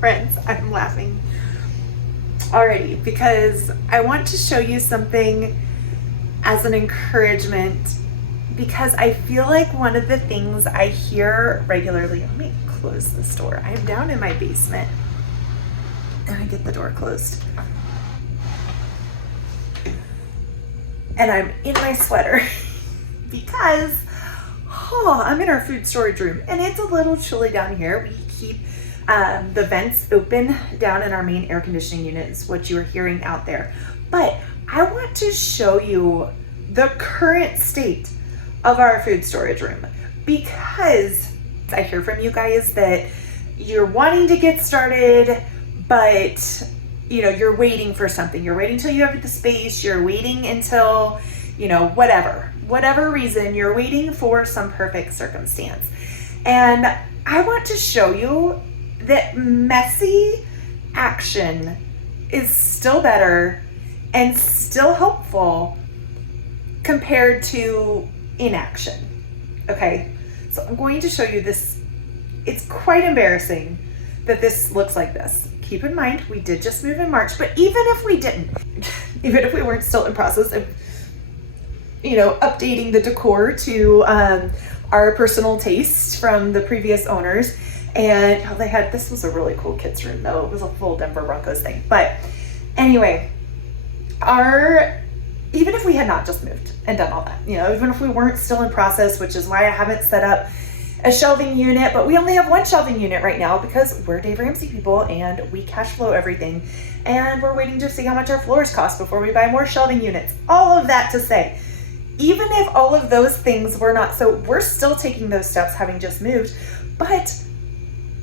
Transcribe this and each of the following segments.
Friends, I'm laughing already because I want to show you something as an encouragement, because I feel like one of the things I hear regularly, let me close this door. I am down in my basement and I get the door closed. And I'm in my sweater because I'm in our food storage room and it's a little chilly down here. We keep the vents open down in our main air conditioning unit, is what you are hearing out there. But I want to show you the current state of our food storage room, because I hear from you guys that you're wanting to get started, but you're waiting for something. You're waiting until you have the space. You're waiting until, whatever reason, you're waiting for some perfect circumstance. And I want to show you that messy action is still better and still helpful compared to inaction. Okay, so I'm going to show you this. It's quite embarrassing that this looks like this. Keep in mind, we did just move in March, but even if we didn't, even if we weren't still in process of, updating the decor to our personal taste from the previous owners, and this was a really cool kids room though. It was a full Denver Broncos thing. But anyway, even if we had not just moved and done all that, even if we weren't still in process, which is why I haven't set up a shelving unit, but we only have one shelving unit right now because we're Dave Ramsey people and we cash flow everything. And we're waiting to see how much our floors cost before we buy more shelving units. All of that to say, even if all of those things were not, so we're still taking those steps having just moved. But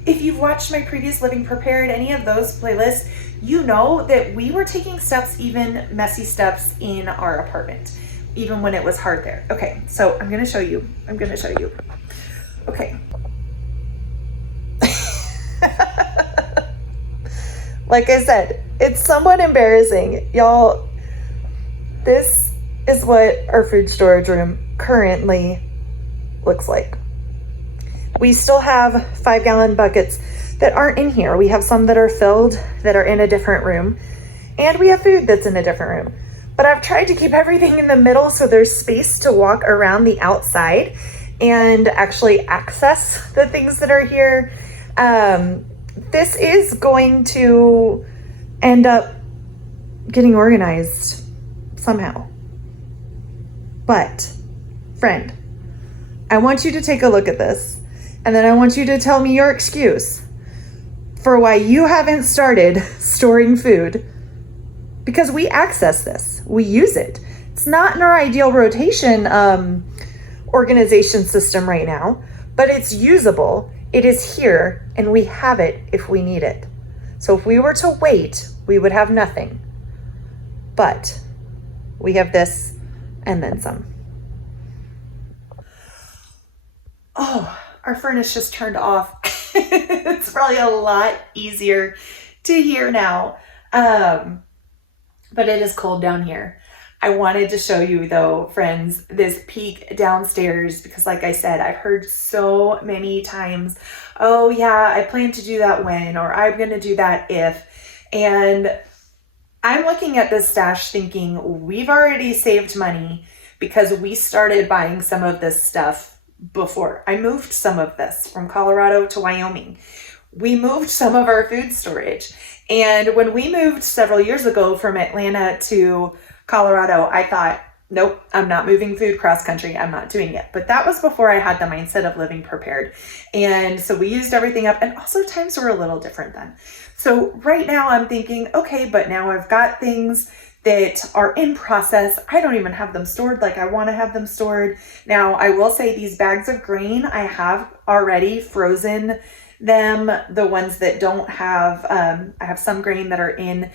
if you've watched my previous Living Prepared, any of those playlists, you know that we were taking steps, even messy steps in our apartment, even when it was hard there. Okay, so I'm gonna show you. Okay. Like I said, it's somewhat embarrassing. Y'all, this is what our food storage room currently looks like. We still have 5-gallon buckets that aren't in here. We have some that are filled that are in a different room, and we have food that's in a different room. But I've tried to keep everything in the middle so there's space to walk around the outside and actually access the things that are here. This is going to end up getting organized somehow. But, friend, I want you to take a look at this, and then I want you to tell me your excuse for why you haven't started storing food, because we access this, we use it. It's not in our ideal rotation organization system right now, but it's usable. It is here and we have it if we need it. So if we were to wait, we would have nothing, but we have this and then some. Oh, our furnace just turned off. It's probably a lot easier to hear now. But it is cold down here. I wanted to show you though, friends, this peek downstairs, because like I said, I've heard so many times, oh yeah, I plan to do that when, or I'm going to do that if. And I'm looking at this stash thinking we've already saved money because we started buying some of this stuff before. I moved some of this from Colorado to Wyoming. We moved some of our food storage. And when we moved several years ago from Atlanta to Colorado, I thought, nope, I'm not moving food cross country. I'm not doing it. But that was before I had the mindset of living prepared. And so we used everything up, and also times were a little different then. So right now I'm thinking, okay, but now I've got things that are in process. I don't even have them stored like I want to have them stored. Now, I will say these bags of grain, I have already frozen them. The ones that don't have, I have some grain that are in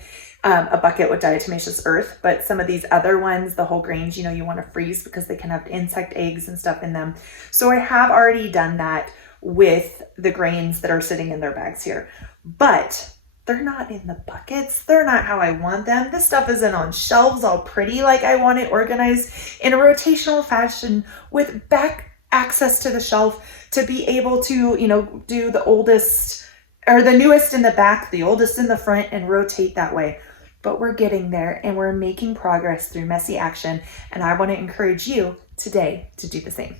a bucket with diatomaceous earth, but some of these other ones, the whole grains, you want to freeze because they can have insect eggs and stuff in them. So I have already done that with the grains that are sitting in their bags here, but they're not in the buckets. They're not how I want them. This stuff isn't on shelves all pretty like I want it organized in a rotational fashion with back access to the shelf to be able to, do the oldest or the newest in the back, the oldest in the front, and rotate that way. But we're getting there and we're making progress through messy action. And I want to encourage you today to do the same.